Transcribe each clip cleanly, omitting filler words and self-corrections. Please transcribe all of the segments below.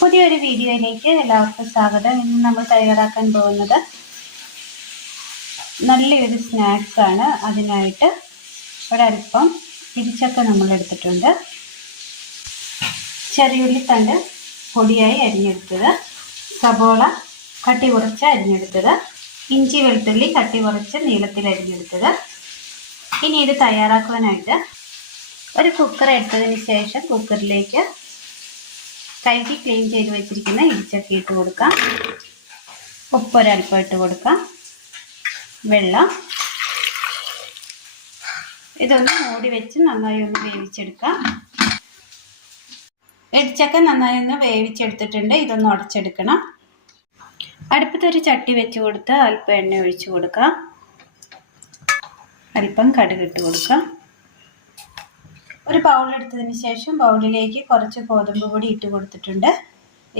പുതിയൊരു വീഡിയോയിലേക്ക് എല്ലാവർക്കും സ്വാഗതം. ഇന്ന് നമ്മൾ തയ്യാറാക്കാൻ പോകുന്നത് നല്ലൊരു സ്നാക്സ് ആണ്. അതിനായിട്ട് ഒരല്പം ഇടിച്ചക്ക നമ്മൾ എടുത്തിട്ടുണ്ട്. ചെറിയുള്ളി തണ്ട് പൊടിയായി അരിഞ്ഞെടുത്തത്, സബോള കട്ടി കുറച്ച് അരിഞ്ഞെടുത്തത്, ഇഞ്ചി വെളുത്തുള്ളി കട്ടി കുറച്ച് നീളത്തിൽ അരിഞ്ഞെടുത്തത്. ഇനി ഇത് തയ്യാറാക്കുവാനായിട്ട് ഒരു കുക്കർ എടുത്തതിന് ശേഷം കുക്കറിലേക്ക് കഴുകി ക്ലീൻ ചെയ്ത് വെച്ചിരിക്കുന്ന ഇടിച്ചക്ക ഇട്ട് കൊടുക്കാം. ഉപ്പ് ഒരല്പം ഇട്ട് കൊടുക്കാം. വെള്ളം. ഇതൊന്ന് മൂടി വെച്ച് നന്നായി ഒന്ന് വേവിച്ചെടുക്കാം. ഇടിച്ചക്ക നന്നായി ഒന്ന് വേവിച്ചെടുത്തിട്ടുണ്ട്. ഇതൊന്ന് ഉടച്ചെടുക്കണം. അടുപ്പത്തൊരു ചട്ടി വെച്ച് കൊടുത്ത് അല്പം എണ്ണ ഒഴിച്ചു കൊടുക്കാം. അല്പം കടുക് ഇട്ട് കൊടുക്കാം. ഒരു ബൗൾ എടുത്തതിന് ശേഷം ബൗളിലേക്ക് കുറച്ച് ഗോതമ്പ് പൊടി ഇട്ട് കൊടുത്തിട്ടുണ്ട്.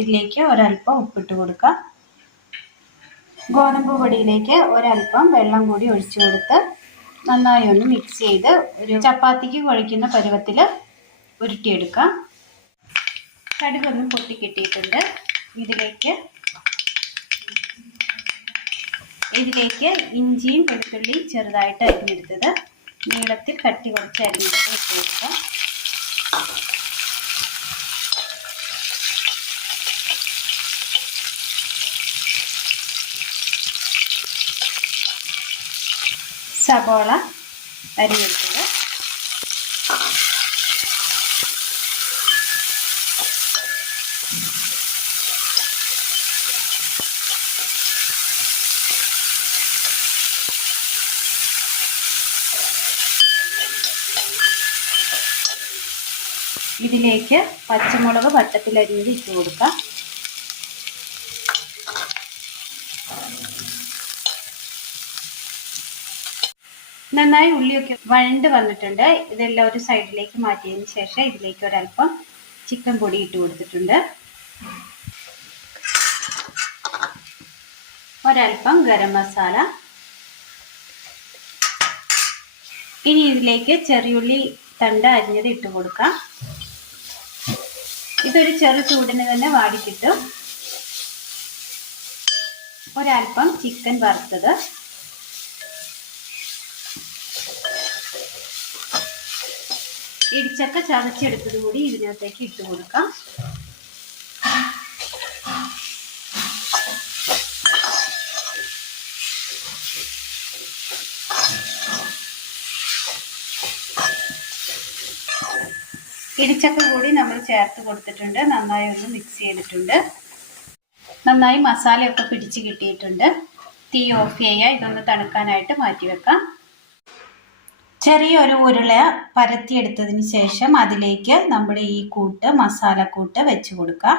ഇതിലേക്ക് ഒരല്പം ഉപ്പിട്ട് കൊടുക്കാം. ഗോതമ്പ് പൊടിയിലേക്ക് ഒരല്പം വെള്ളം കൂടി ഒഴിച്ചു കൊടുത്ത് നന്നായി ഒന്ന് മിക്സ് ചെയ്ത് ഒരു ചപ്പാത്തിക്ക് കുഴയ്ക്കുന്ന പരുവത്തിൽ ഉരുട്ടിയെടുക്കാം. കടുകൊന്നും പൊട്ടിക്കിട്ടിയിട്ടുണ്ട്. ഇതിലേക്ക് ഇഞ്ചിയും വെളുത്തുള്ളിയും ചെറുതായിട്ട് അരിഞ്ഞെടുത്തത് നീളത്തിൽ കട്ടി കുറച്ച് അരിഞ്ഞെടുത്ത് ഇട്ട് കൊടുക്കാം. സബോള അരിഞ്ഞെടുത്തത്, ഇതിലേക്ക് പച്ചമുളക് വട്ടത്തിൽ അരിഞ്ഞത് ഇട്ട് കൊടുക്കാം. നന്നായി ഉള്ളിയൊക്കെ വഴണ്ട് വന്നിട്ടുണ്ട്. ഇതെല്ലാം ഒരു സൈഡിലേക്ക് മാറ്റിയതിന് ശേഷം ഇതിലേക്ക് ഒരല്പം ചിക്കൻ പൊടി ഇട്ട് കൊടുത്തിട്ടുണ്ട്. ഒരല്പം ഗരം മസാല. ഇനി ഇതിലേക്ക് ചെറിയുള്ളി തണ്ട് അരിഞ്ഞത് ഇട്ട് കൊടുക്കാം. ഇതൊരു ചെറു ചൂടിന് തന്നെ വാടിക്കിട്ടും. ഒരല്പം ചിക്കൻ വറുത്തത്, ഇടിച്ചക്ക ചതച്ചെടുത്തത് കൂടി ഇതിനകത്തേക്ക് ഇട്ട് കൊടുക്കാം. ഇടിച്ചക്ക കൂടി നമ്മൾ ചേർത്ത് കൊടുത്തിട്ടുണ്ട്. നന്നായി ഒന്ന് മിക്സ് ചെയ്തിട്ടുണ്ട്. നന്നായി മസാലയൊക്കെ പിടിച്ച് കിട്ടിയിട്ടുണ്ട്. തീ ഓഫ് ചെയ്യുക. ഇതൊന്ന് തണുക്കാനായിട്ട് മാറ്റി വെക്കാം. ചെറിയൊരു ഉരുള പരത്തിയെടുത്തതിന് ശേഷം അതിലേക്ക് നമ്മുടെ ഈ മസാലക്കൂട്ട് വെച്ച് കൊടുക്കാം.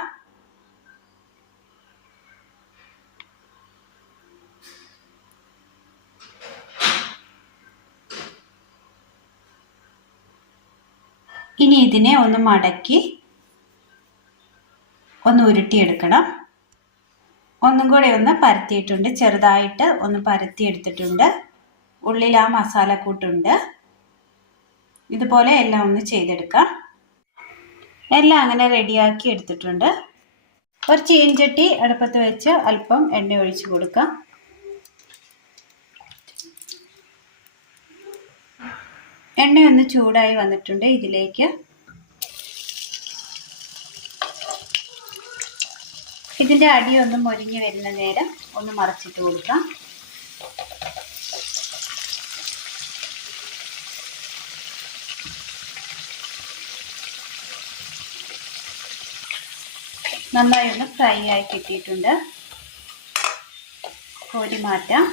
ഇനി ഇതിനെ ഒന്ന് മടക്കി ഒന്ന് ഉരുട്ടിയെടുക്കണം. ഒന്നും കൂടെ ഒന്ന് പരത്തിയിട്ടുണ്ട്. ചെറുതായിട്ട് ഒന്ന് പരത്തിയെടുത്തിട്ടുണ്ട്. ഉള്ളിൽ ആ മസാലക്കൂട്ടുണ്ട്. ഇതുപോലെ എല്ലാം ഒന്ന് ചെയ്തെടുക്കാം. എല്ലാം അങ്ങനെ റെഡിയാക്കി എടുത്തിട്ടുണ്ട്. ഒരു ചീൻചട്ടി അടുപ്പത്ത് വെച്ച് അല്പം എണ്ണ ഒഴിച്ചു കൊടുക്കാം. എണ്ണയൊന്ന് ചൂടായി വന്നിട്ടുണ്ട്. ഇതിലേക്ക് ഇതിൻ്റെ അടിയൊന്ന് മൊരിഞ്ഞ് വരുന്ന നേരം ഒന്ന് മറച്ചിട്ട് കൊടുക്കാം. നന്നായി ഒന്ന് ഫ്രൈ ആയി കിട്ടിയിട്ടുണ്ട്. കോരി മാറ്റാം.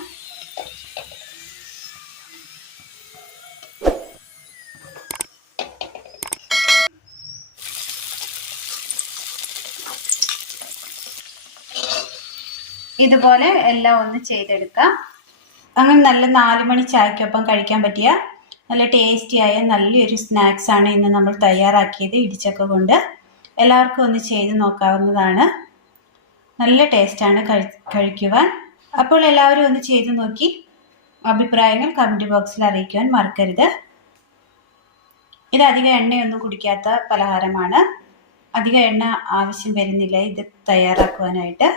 ഇതുപോലെ എല്ലാം ഒന്ന് ചെയ്തെടുക്കാം. അങ്ങനെ നല്ല 4 മണി ചായക്കൊപ്പം കഴിക്കാൻ പറ്റിയ നല്ല ടേസ്റ്റിയായ നല്ലൊരു സ്നാക്സ് ആണ് ഇന്ന് നമ്മൾ തയ്യാറാക്കിയത് ഇടിച്ചക്ക കൊണ്ട്. എല്ലാവർക്കും ഒന്ന് ചെയ്ത് നോക്കാവുന്നതാണ്. നല്ല ടേസ്റ്റാണ് കഴിക്കുവാൻ. അപ്പോൾ എല്ലാവരും ഒന്ന് ചെയ്ത് നോക്കി അഭിപ്രായങ്ങൾ കമൻറ്റ് ബോക്സിൽ അറിയിക്കുവാൻ മറക്കരുത്. ഇത് അധികം എണ്ണയൊന്നും കുടിക്കാത്ത പലഹാരമാണ്. അധികം എണ്ണ ആവശ്യം വരുന്നില്ല ഇത് തയ്യാറാക്കുവാനായിട്ട്.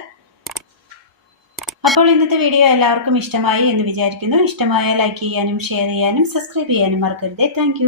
അപ്പോൾ ഇന്നത്തെ വീഡിയോ എല്ലാവർക്കും ഇഷ്ടമായി എന്ന് വിചാരിക്കുന്നു. ഇഷ്ടമായാൽ ലൈക്ക് ചെയ്യാനും ഷെയർ ചെയ്യാനും സബ്സ്ക്രൈബ് ചെയ്യാനും മറക്കരുത്. താങ്ക്